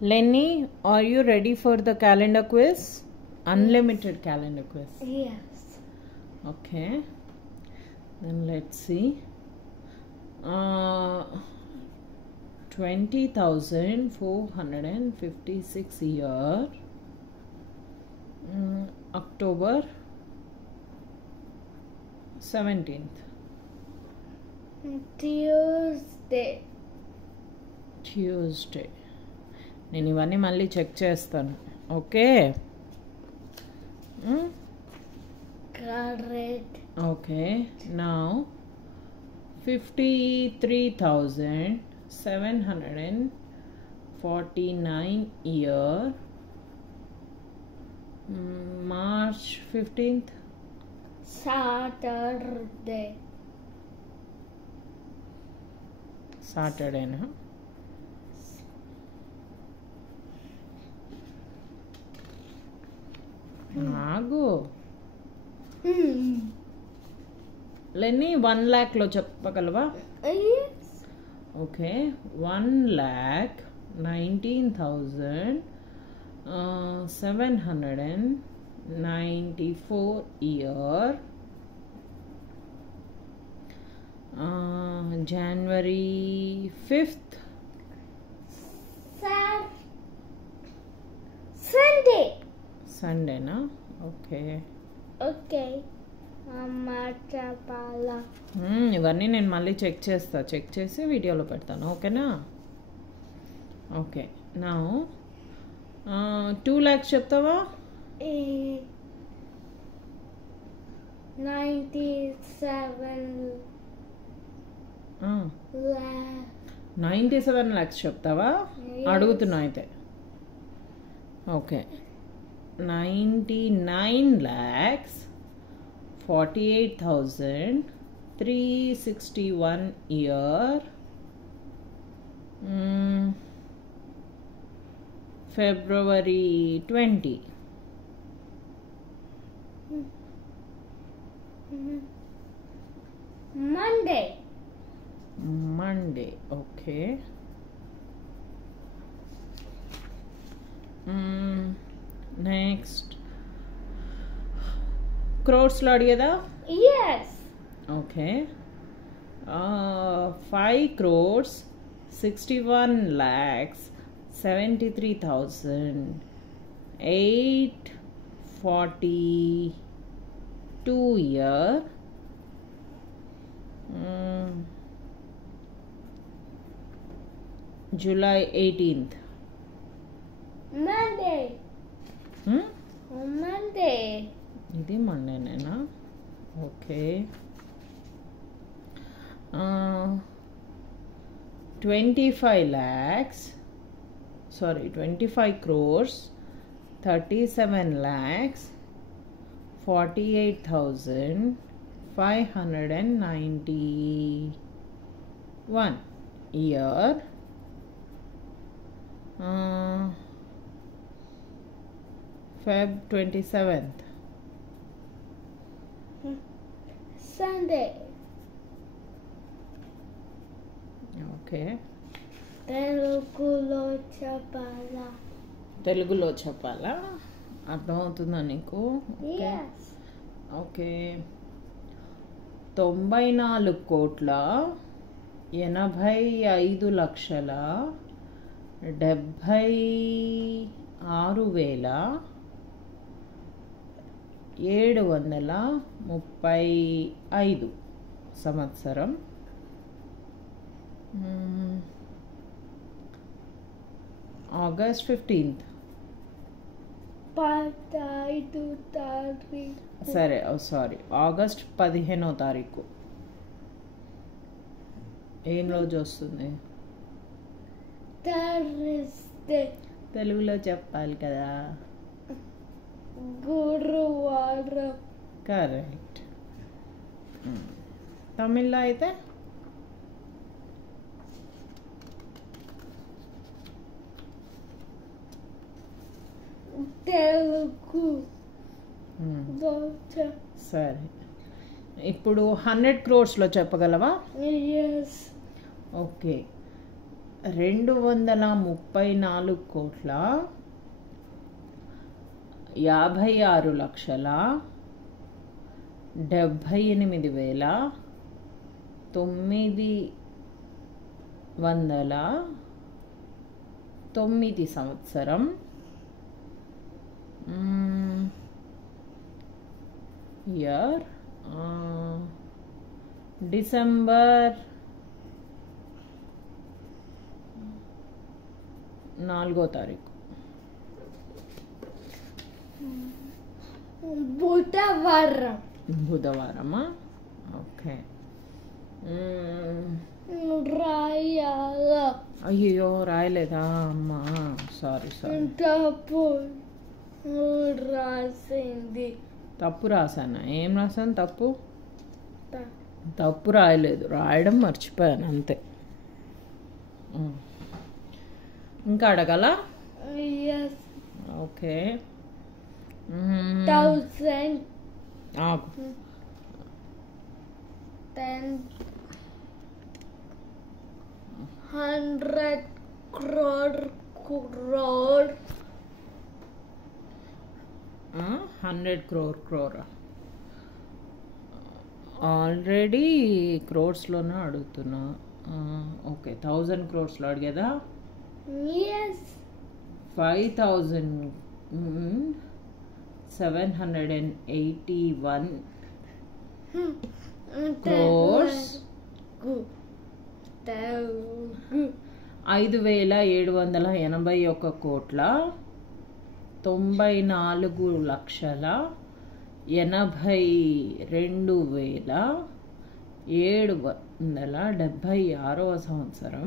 Lenny, are you ready for the calendar quiz? Unlimited calendar quiz. Yes. Okay. Then let's see. 20,456 year. October 17th. Tuesday. నేను ఇవన్నీ మళ్ళీ check చేస్తాను. Okay. Correct. Okay. Now 53,749 year. March 15th. Saturday, no? ఆగు. లెన్నీ 1 lakh లో చెప్పగలవా? Yes. Okay. 1,19,794 year. January 5th. Sunday. సండేనా? Okay. Okay. Mama Chapala. ఇవన్నీ నేను మళ్ళీ చెక్ చేసి వీడియోలో పెడతాను. ఓకేనా? ఓకే. నా 2 lakhs చెప్తావా? 97 lakhs చెప్తావా? అడుగుతున్నా అయితే. Okay. 99,48,361 year. February 20. Monday. Okay. Next. Crores lo adiyada? Yes. Okay. 5,61,73,842 year. July 18th. Monday. Monday. ఇది మండేనేనా? Okay. 25 crores 37,48,591 year. Feb 27th. Sunday. Okay. తెలుగులో చెప్పాలా? అర్థమవుతుందా నీకు? Yes. ఓకే. 94,76,735 సంవత్సరం. August 15th. 15 తారీఖు. సరే, సారీ, ఆగస్ట్ 15వ తారీఖు. ఏం రోజు వస్తుంది? Thursday. తెలుగులో చెప్పాలి కదా. గురువారం. కరెక్ట్. తమిళ్లో అయితే తెలుగు. సరే, ఇప్పుడు 100 crores లో చెప్పగలవా? Yes. ఓకే. 2,56,78,909 సంవత్సరం. ఇయర్ డిసెంబర్ 4వ తారీఖు. బుధవారం. బుధవారమా? ఓకే. రాయాల. అయ్యో రాయలేదా అమ్మా? సారీ. తప్పు రాసింది. తప్పు రాసానా? ఏం రాసాను తప్పు? తప్పు రాయలేదు, రాయడం మర్చిపోయాను అంతే. ఇంకా అడగాల? ఓకే. 1000 100 crore 100 crore ఆల్రెడీ క్రోర్స్లోనే అడుగుతున్నా. Okay, 1000 crores అడిగేదా? 5,781 crores 5,781 కోట్ల 94,82,776వ సంవత్సరం.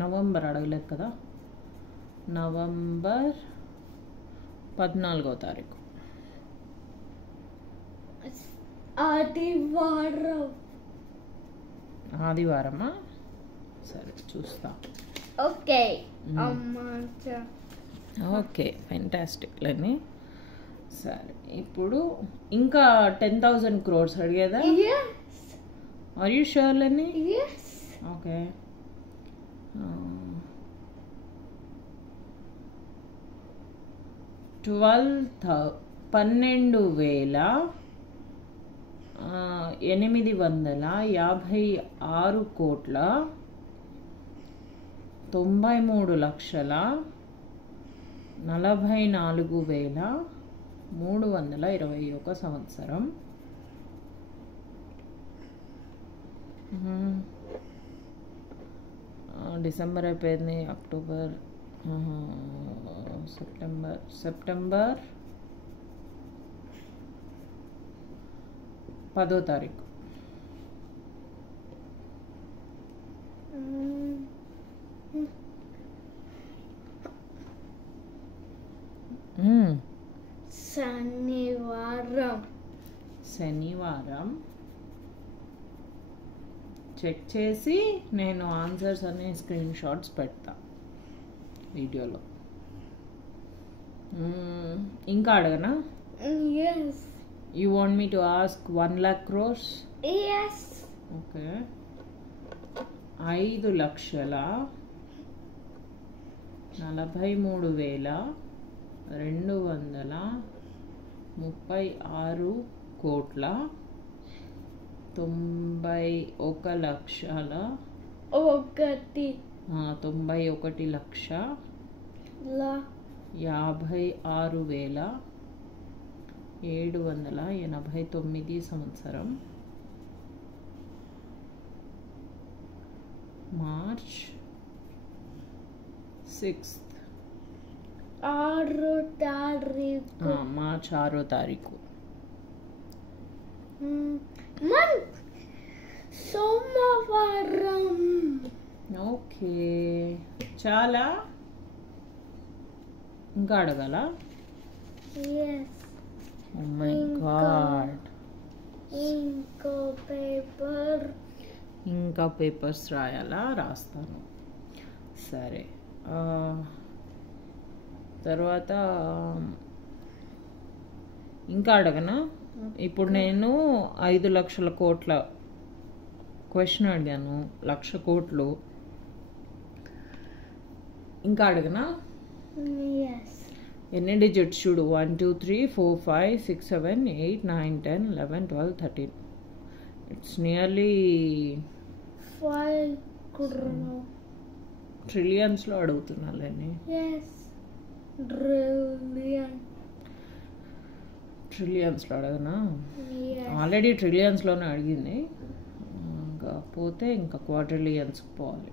నవంబర్ అడగలేదు కదా? నవంబర్ 14వ తారీఖు. ఆదివారమా? సరే చూస్తా. ఓకే. ఫెంటాస్టిక్ లేని. సరే ఇప్పుడు ఇంకా 10,000 crores అడిగేదా? ఆర్ యూ షూర్ లేని? ఓకే. 12,856 కోట్ల 93,44,321 సంవత్సరం. డిసెంబర్ అయిపోయింది. అక్టోబర్, సెప్టెంబర్ 10వ తారీఖు. శనివారం. చెక్ చేసి నేను ఆన్సర్స్ అనే స్క్రీన్ షాట్స్ పెడతా వీడియోలో. ఇంకా అడగనా? You want me to ask 1 lakh crores? Okay. 5,43,236 కోట్ల 91,56,789 సంవత్సరం. March 6th. మార్చ్ 6వ తారీఖు. సోమవారం. ఓకే, చాలా. ఇంకా అడగాల? Oh my God. ఇంకా పేపర్స్ రాయాలా? రాస్తాను. సరే, తర్వాత ఇంకా అడగనా? ఇప్పుడు నేను 5 లక్షల కోట్ల క్వశ్చన్ అడిగాను, 1,00,000 కోట్లు. ఇంకా అడగనా? ఎస్. ఎన్ని డిజిట్స్ చూడు? 1 2 3 4 5 6 7 8 9 10 11 12 13. It's nearly 5 crore. ట్రిలియన్స్లో అడుగుతున్నాలేని. ఎస్. ట్రిలియన్. ట్రిలియన్స్లో అడగనా? ఎస్. ఆల్రెడీ ట్రిలియన్స్లోనే అడిగింది. ఇంకా పోతే ఇంకా క్వాడ్రిలియన్స్కి పోవాలి.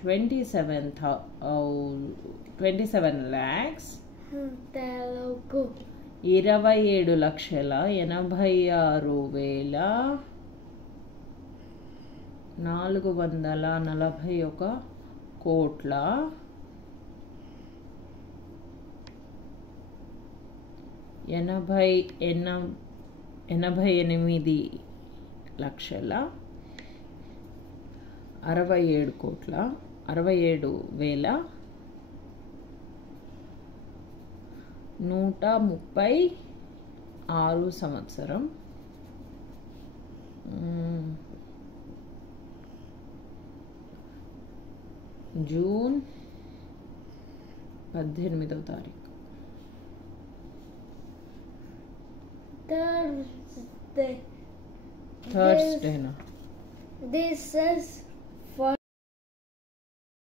27 lakhs తెలుగు 27,86,441 కోట్ల 88,67 కోట్ల 67,136 సంవత్సరం. జూన్ 18వ తారీఖు. థర్స్డే. థర్స్డేనా? This is